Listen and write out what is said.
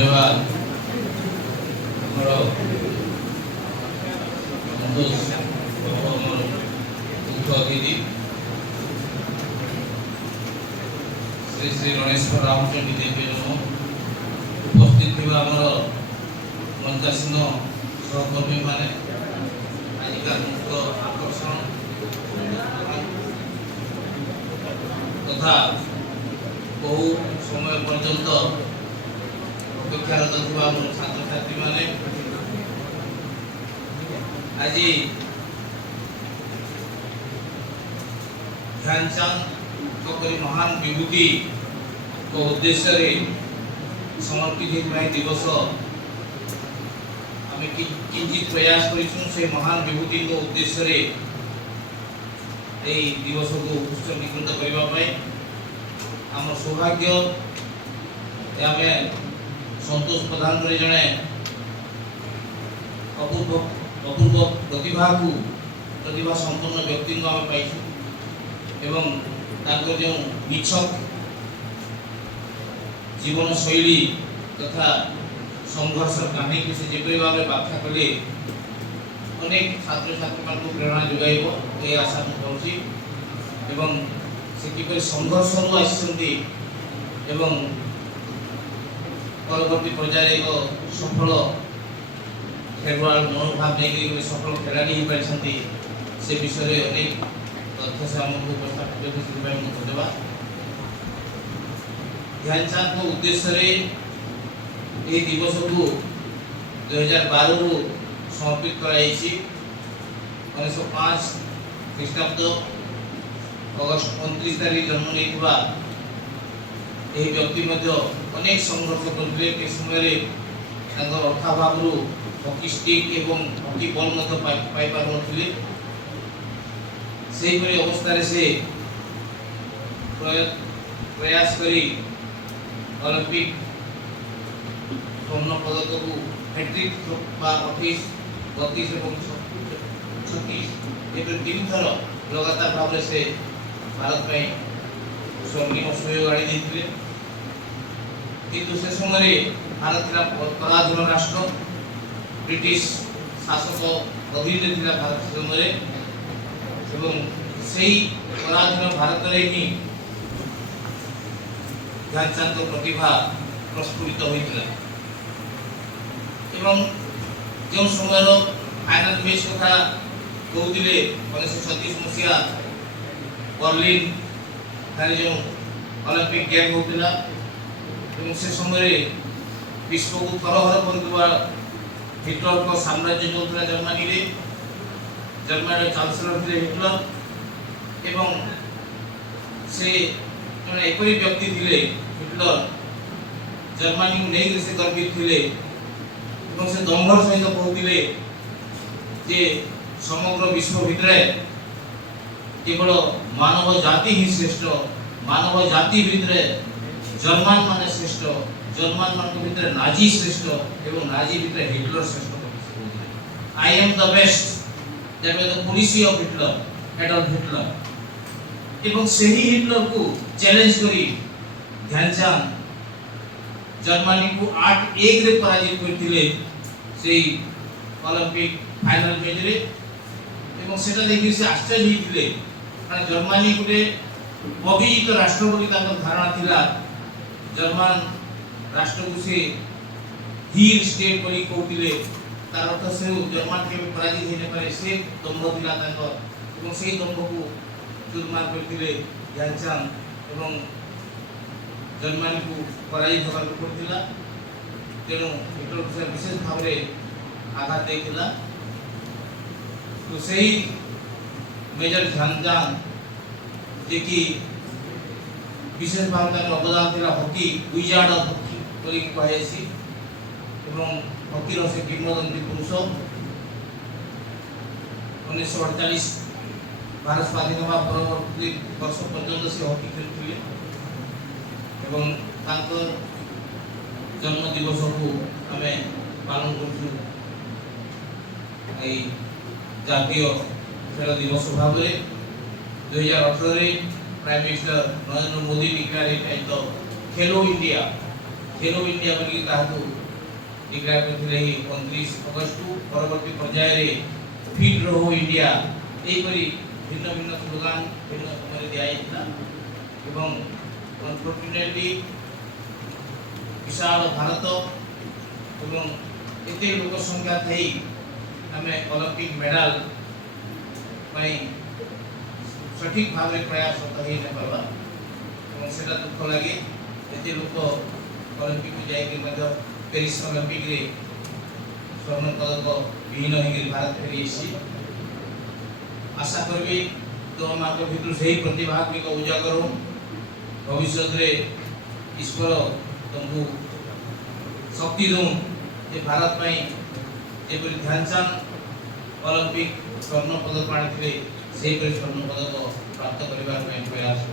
धन्यवाद मुख्य अतिथि श्री श्री गणेश्वर रामचंडी देवी उपस्थित थी मंचासीन सहकर्मी मैंने आजिका मुख्य आकर्षण तथा बहु समय पर्यंत अपेक्षारत थी छात्र छात्री मैंने आज ध्यानचंद महान विभूति को उद्देश्य समर्पित दिवस आम किंचित प्रयास कर महान विभूति को उद्देश्य दिवस को उत्सर्गीकृत करने आम सौभाग्य आम संतोष प्रधान जड़े अपूर्व प्रतिभा संपन्न व्यक्ति को आम पाई एवं जो निछक जीवन शैली तथा संघर्ष कहानी को से जो भाव व्याख्या कले अनेक छात्र छात्री मान प्रेरणा जोगाइब ये आशा मुझे से किपर संघर्ष परवर्ती पर्यायर एक सफल खेलवाड़ मनोभाव नहीं सफल खेलाड़ी हो पारी से विषय अनेक तथ्य से आमको उपस्थापित धन्यवाद। ध्यानचंद को उद्देश्य ये दिवस को 2012 रु समर्पित कराई 1905 ख्रीष्टाब्द अगस्ट 29 तारीख जन्म नहीं व्यक्ति अनेक संघर्ष करते समय अर्थाभाव हॉकी स्टिक एवं हॉकी बॉल पाई पार नथिले से अवस्था से प्रयास करी ओलंपिक स्वर्ण पदक को हैट्रिक 28 32 और 36 तीन थर लगातार भाव से भारत में स्वर्णिम सहयोग आनी देते किंतु से समय भारत पराधीन राष्ट्र ब्रिटिश शासक अधीन भारत समय से पराधीन भारत में ही ध्यानचंद प्रतिभा प्रस्फुटित होता जो समय फाइनाल मैच कथा कहते 1937 मसीहा बर्लिन जो ओलंपिक गेम होता से समय विश्व को थरहर कर हिटलर को साम्राज्य चलता जर्मनी रे जर्मनी चांसलर थे हिटलर एवं से एपरी व्यक्ति थे हिटलर जर्मनी को नहीं से गर्वित थे से दम्भर सहित कहते जे समग्र विश्व भितर केवल मानव जाति ही श्रेष्ठ मानव जाति भितर जर्मन मान श्रेष्ठ जर्मन मान भितर नाजी श्रेष्ठ एवं नाजी भितर हिटलर श्रेष्ठ I am the best that was the policy of Hitler Adolf Hitler एवं सही हिटलर को चैलेंज करी ध्यानचंद जर्मनी को 8-1 रे पराजित करथिले सेही ओलंपिक फाइनल मैच रे एवं सेटा देखि से आश्चर्य हिथिले कारण जर्मनी गुटे अभिजित राष्ट्र बोली धारणा थिला जर्मन राष्ट्र को से हीर स्टेट बोली कहथिले तार अर्थ से जर्मन के पराजित होने पारे से दम्भ थिला तांकर एवं सेही दम्भ को चूरमार करथिले ध्यानचंद एवं जर्मनी को पराजित होगा पड़ता तेणु हिटलर से विशेष भाव में आघात देता तो सही मेजर ध्यानचंद जे कि विशेष भाव में अवदान था हॉकी विजार्ड ऑफ हॉकी बोली कहुई एवं हॉकी से किंवदंती पुरुष 1948 भारत स्वाधीन होगा परवर्ती वर्ष पर्यंत से हॉकी खेलुले एवं तांकर जन्म दिवस को आम पालन कर जातीय खेल दिवस भाव में 2018 prime minister Narendra Modi declare खेलो इंडिया खेलो इंडिया बोली ताकू डिक्लेयर करथिले ही 29 अगस्त परवर्ती पर्याय रे फिट रहो इंडिया एपरी भिन्न भिन्न स्लोगान भिन्न समय दिया जाइଥିଲା एवं अनफॉर्चुनेटली विशाल भारत एवं एते लोक संख्या थई हमें ओलंपिक मेडल पाई सठिक भाव में प्रयास होता ही न पावा एवं सेटा दुख लगे एते लोक ओलंपिक को जाई के मध्य पेरिस ओलंपिक रे स्वर्ण पदक विहीन होगी भारत फेरी आशा करी तुम आप भर से प्रतिभा को उजागर हो भविष्य में ईश्वर तुमको शक्ति दो जे भारत में ध्यानचंद ओलंपिक स्वर्ण पदक आनी स्वर्ण पदक प्राप्त करने प्रयास